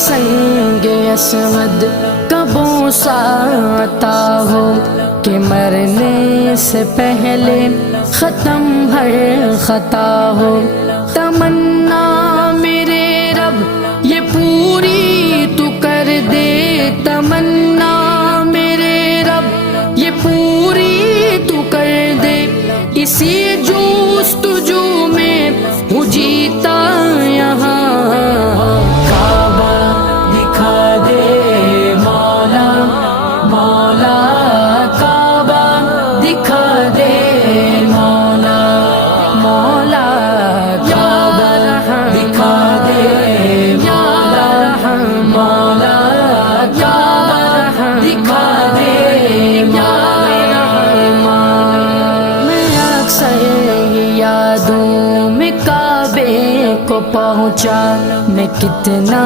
سنگ اسود کبوں سا عطا ہو کہ مرنے سے پہلے ختم ہر خطا ہو. تمنا میرے رب یہ پوری تو کر دے، تمنا میرے رب یہ پوری تو کر دے. اسی جستجو میں ہوں جیتا یہاں، کعبہ دکھا دے مولا مولا، کعبہ دکھا دے مولا مولا، کعبہ دکھا دے مولا مولا، کعبہ دکھا دے مولا. میں اکثر یادوں میں کعبے کو پہنچا، میں کتنا